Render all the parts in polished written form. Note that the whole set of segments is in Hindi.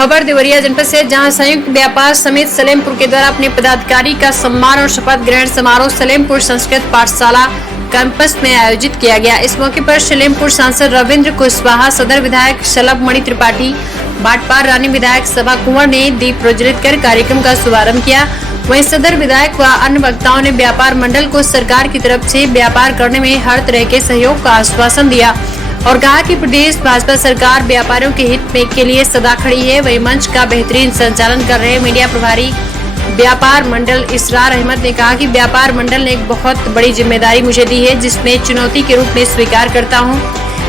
खबर देवरिया जनपद से, जहां संयुक्त व्यापार समिति सलेमपुर के द्वारा अपने पदाधिकारी का सम्मान और शपथ ग्रहण समारोह सलेमपुर संस्कृत पाठशाला कैंपस में आयोजित किया गया। इस मौके पर सलेमपुर सांसद रविंद्र कुशवाहा, सदर विधायक शलभ मणि त्रिपाठी, भाटपार रानी विधायक सभा कुंवर ने दीप प्रज्वलित कर कार्यक्रम का शुभारंभ किया। वहीं सदर विधायक व अन्य वक्ताओं ने व्यापार मंडल को सरकार की तरफ से व्यापार करने में हर तरह के सहयोग का आश्वासन दिया और कहा कि प्रदेश भाजपा सरकार व्यापारियों के हित में के लिए सदा खड़ी है। वही मंच का बेहतरीन संचालन कर रहे मीडिया प्रभारी व्यापार मंडल इसरार अहमद ने कहा कि व्यापार मंडल ने एक बहुत बड़ी जिम्मेदारी मुझे दी है, जिसमें चुनौती के रूप में स्वीकार करता हूं।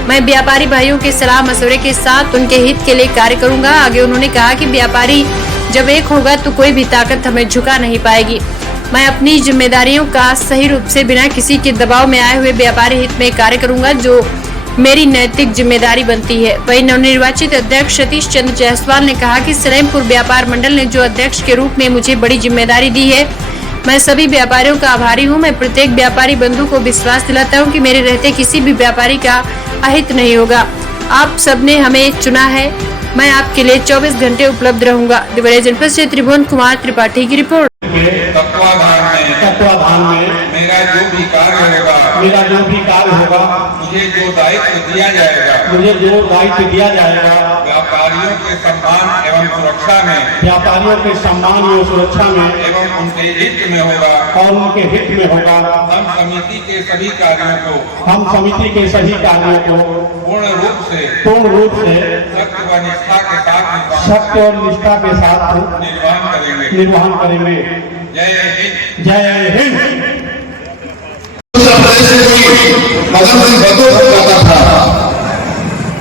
मैं व्यापारी भाइयों के सलाह मशवरे के साथ उनके हित के लिए कार्य करूंगा। आगे उन्होंने कहा कि व्यापारी जब एक होगा तो कोई भी ताकत हमें झुका नहीं पाएगी। मैं अपनी जिम्मेदारियों का सही रूप से बिना किसी के दबाव में आए हुए व्यापारी हित में कार्य करूंगा, जो मेरी नैतिक जिम्मेदारी बनती है। वहीं नवनिर्वाचित अध्यक्ष सतीश चंद्र जायसवाल ने कहा कि सलेमपुर व्यापार मंडल ने जो अध्यक्ष के रूप में मुझे बड़ी जिम्मेदारी दी है, मैं सभी व्यापारियों का आभारी हूं। मैं प्रत्येक व्यापारी बंधु को विश्वास दिलाता हूं कि मेरे रहते किसी भी व्यापारी का अहित नहीं होगा। आप सबने हमें चुना है, मैं आपके लिए 24 घंटे उपलब्ध रहूंगा। देवरिया जनपद से त्रिभुवन कुमार त्रिपाठी की रिपोर्ट। तत्वाधान में मेरा जो भी कार्य होगा, मुझे जो दायित्व दिया जाएगा, व्यापारियों के सम्मान एवं सुरक्षा में एवं उनके हित में होगा। हम समिति के सभी कार्यों को पूर्ण रूप से सत्य और निष्ठा के साथ निर्वहन करेंगे। जय हिंद।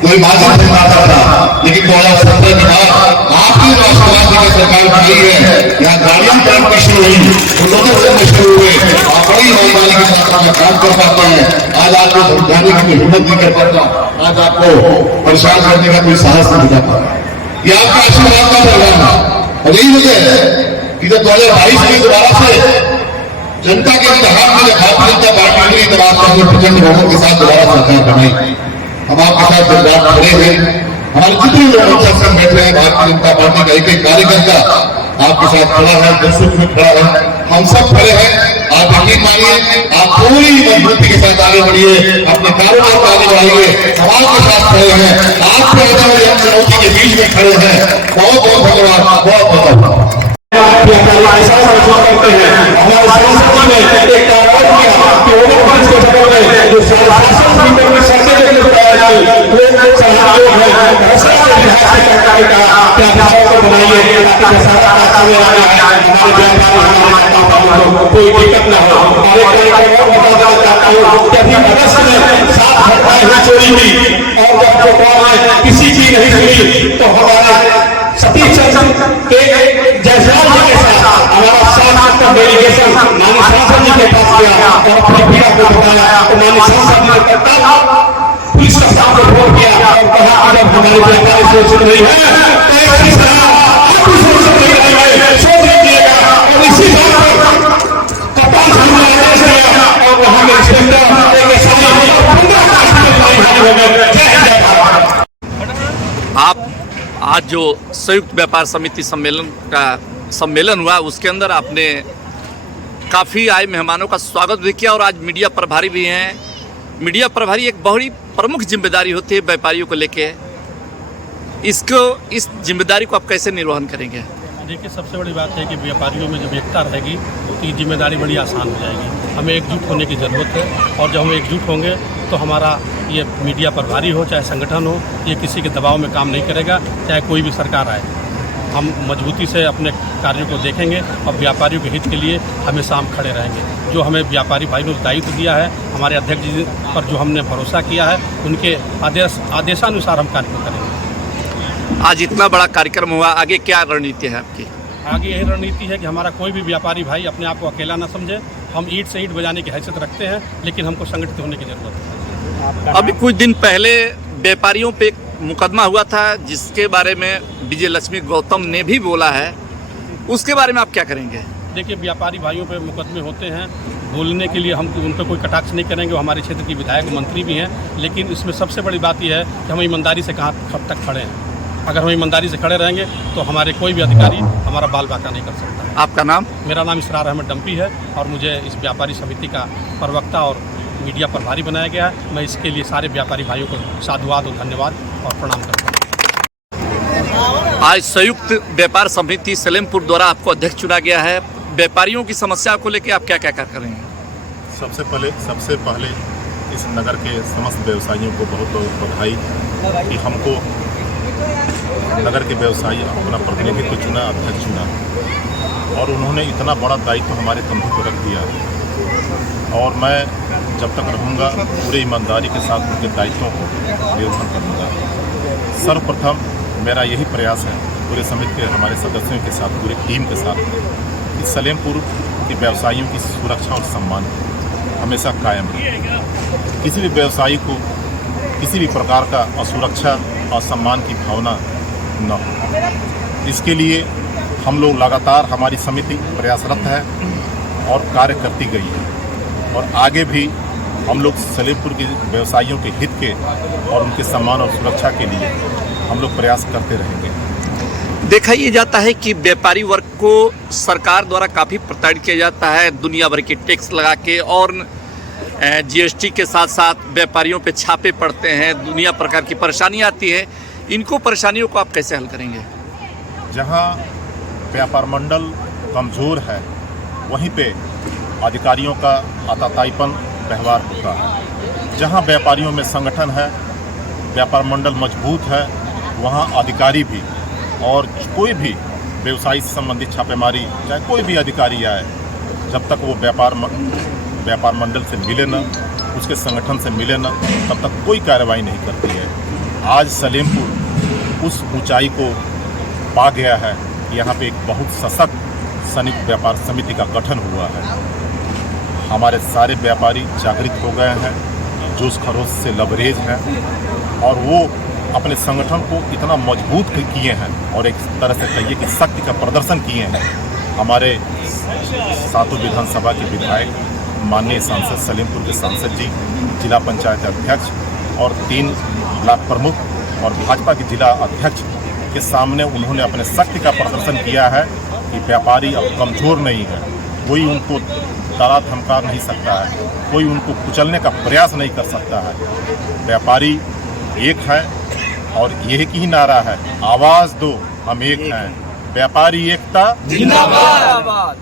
कोई भाषण सुनाता था, लेकिन 2017 के बाद आपकी राष्ट्रवादी की सरकार बनाई है, यहाँ गाड़ियां तरफ में शुरू हुई, लोगों से शुरू हुए, आप बड़ी ईमानदारी के साथ में काम कर पाते हैं। आज आपको समझाने की हिम्मत नहीं कर पाता, आज आपको परेशान करने का कोई साहस नहीं दिखा पाता। ये आपका आशीर्वाद का प्रोग्राम है और यही वजह है कि जब 2022 में दोबारा से जनता के इंतखाब में भारतीय जनता पार्टी ने इंतखाब करके प्रचंड बहुमत के साथ दोबारा सरकार बनाई, हम आपके साथ जज्बात खड़े हैं। हमारे जितने लोग संग बैठे हैं, भारतीय जनता पार्टी का एक एक कार्यकर्ता आपके साथ खड़ा है, दुख में खड़ा है, हम सब खड़े हैं। आप यकीन मानिए, आप पूरी मजबूती के साथ आगे बढ़िए, अपने कारोबार को आगे बढ़ाइए, समाज के साथ खड़े हैं, आपके चुनौती के बीच में खड़े हैं। बहुत बहुत धन्यवाद, बहुत बहुत कोई दिक्कत न हो। चोरी हुई और जब किसी की नहीं हुई तो हमारे सतीश चंद्र के जायसवाल जी के साथ हमारा सांसद का डेलीगेशन माननीय सांसद जी के पास गया और अपनी पीड़ा को बताया तो माननीय सांसद जी ने पुलिस का साथ वोट किया और कहा अगर हमारी व्यापारी सुरक्षित नहीं है तो इसी तरह आप भी सुरक्षित नहीं रहेंगे, सोच लीजिएगा। और इसी बात पर कप्तान साहब ने आदेश दिया और वहां के इंस्पेक्टर आप आज जो संयुक्त व्यापार समिति सम्मेलन हुआ, उसके अंदर आपने काफ़ी आए मेहमानों का स्वागत भी किया और आज मीडिया प्रभारी भी हैं। मीडिया प्रभारी एक बहुत ही प्रमुख जिम्मेदारी होती है व्यापारियों को लेके, इस जिम्मेदारी को आप कैसे निर्वहन करेंगे? देखिए, सबसे बड़ी बात है कि व्यापारियों में जब एकता रहेगी तो ये जिम्मेदारी बड़ी आसान हो जाएगी। हमें एकजुट होने की ज़रूरत है और जब हम एकजुट होंगे तो हमारा ये मीडिया प्रभारी हो चाहे संगठन हो, ये किसी के दबाव में काम नहीं करेगा, चाहे कोई भी सरकार आए। हम मजबूती से अपने कार्यों को देखेंगे और व्यापारियों के हित के लिए हमेशा हम खड़े रहेंगे। जो हमें व्यापारी भाई ने दायित्व दिया है, हमारे अध्यक्ष जी पर जो हमने भरोसा किया है, उनके आदेशानुसार हम कार्य करेंगे। आज इतना बड़ा कार्यक्रम हुआ, आगे क्या रणनीति है आपकी? आगे यही रणनीति है कि हमारा कोई भी व्यापारी भाई अपने आप को अकेला न समझे। हम ईंट से ईंट बजाने की हैसियत रखते हैं, लेकिन हमको संगठित होने की जरूरत है। अभी कुछ दिन पहले व्यापारियों पे मुकदमा हुआ था, जिसके बारे में विजय लक्ष्मी गौतम ने भी बोला है, उसके बारे में आप क्या करेंगे? देखिए, व्यापारी भाइयों पे मुकदमे होते हैं, बोलने के लिए हम उन पर कोई कटाक्ष नहीं करेंगे। वो हमारे क्षेत्र की विधायक मंत्री भी हैं, लेकिन इसमें सबसे बड़ी बात यह है कि हम ईमानदारी से कहाँ कब तक खड़े हैं। अगर हम ईमानदारी से खड़े रहेंगे तो हमारे कोई भी अधिकारी हमारा बाल बाका नहीं कर सकता। आपका नाम? मेरा नाम इसरार अहमद डम्पी है और मुझे इस व्यापारी समिति का प्रवक्ता और मीडिया प्रभारी बनाया गया है। मैं इसके लिए सारे व्यापारी भाइयों को साधुवाद और धन्यवाद और प्रणाम करता हूँ। आज संयुक्त व्यापार समिति सलेमपुर द्वारा आपको अध्यक्ष चुना गया है। व्यापारियों की समस्या को लेकर आप क्या क्या कार्य करेंगे? सबसे पहले इस नगर के समस्त व्यवसायियों को बहुत बहुत बधाई कि हमको नगर के व्यवसायी अपना प्रतिनिधित्व चुना, अध्यक्ष चुना और उन्होंने इतना बड़ा दायित्व हमारे कंधों पर रख दिया और मैं जब तक रहूँगा पूरी ईमानदारी के साथ उनके दायित्वों को निर्वहन करूँगा। सर्वप्रथम मेरा यही प्रयास है पूरे समिति के हमारे सदस्यों के साथ, पूरी टीम के साथ कि सलेमपुर के व्यवसायियों की सुरक्षा और सम्मान हमेशा कायम रहे। किसी भी व्यवसायी को किसी भी प्रकार का असुरक्षा और सम्मान की भावना न हो, इसके लिए हम लोग लगातार हमारी समिति प्रयासरत है और कार्य करती गई है और आगे भी हम लोग सलेमपुर के व्यवसायियों के हित के और उनके सम्मान और सुरक्षा के लिए हम लोग प्रयास करते रहेंगे। देखा ये जाता है कि व्यापारी वर्ग को सरकार द्वारा काफ़ी प्रताड़ित किया जाता है, दुनिया भर के टैक्स लगा के और जीएसटी के साथ साथ व्यापारियों पे छापे पड़ते हैं, दुनिया प्रकार की परेशानी आती है। इनको परेशानियों को आप कैसे हल करेंगे? जहां व्यापार मंडल कमज़ोर है वहीं पे अधिकारियों का आताताईपन व्यवहार होता है। जहां व्यापारियों में संगठन है, व्यापार मंडल मजबूत है, वहां अधिकारी भी और कोई भी व्यवसाय से संबंधित छापेमारी चाहे कोई भी अधिकारी आए, जब तक वो व्यापार मंडल से मिले न, उसके संगठन से मिले न, तब तक कोई कार्रवाई नहीं करती है। आज सलेमपुर उस ऊंचाई को पा गया है कि यहाँ पे एक बहुत सशक्त संयुक्त व्यापार समिति का गठन हुआ है। हमारे सारे व्यापारी जागृत हो गए हैं, जोश खरोश से लबरेज हैं और वो अपने संगठन को इतना मजबूत किए हैं और एक तरह से कहिए कि शक्ति का प्रदर्शन किए हैं। हमारे सातों विधानसभा के विधायक, माननीय सांसद सलेमपुर के सांसद जी, जिला पंचायत अध्यक्ष और 3 ब्लॉक प्रमुख और भाजपा के जिला अध्यक्ष के सामने उन्होंने अपने शक्ति का प्रदर्शन किया है कि व्यापारी अब कमज़ोर नहीं है, कोई उनको डरा धमका नहीं सकता है, कोई उनको कुचलने का प्रयास नहीं कर सकता है। व्यापारी एक है और यही की नारा है, आवाज़ दो हम एक हैं, व्यापारी एकता जिंदाबाद।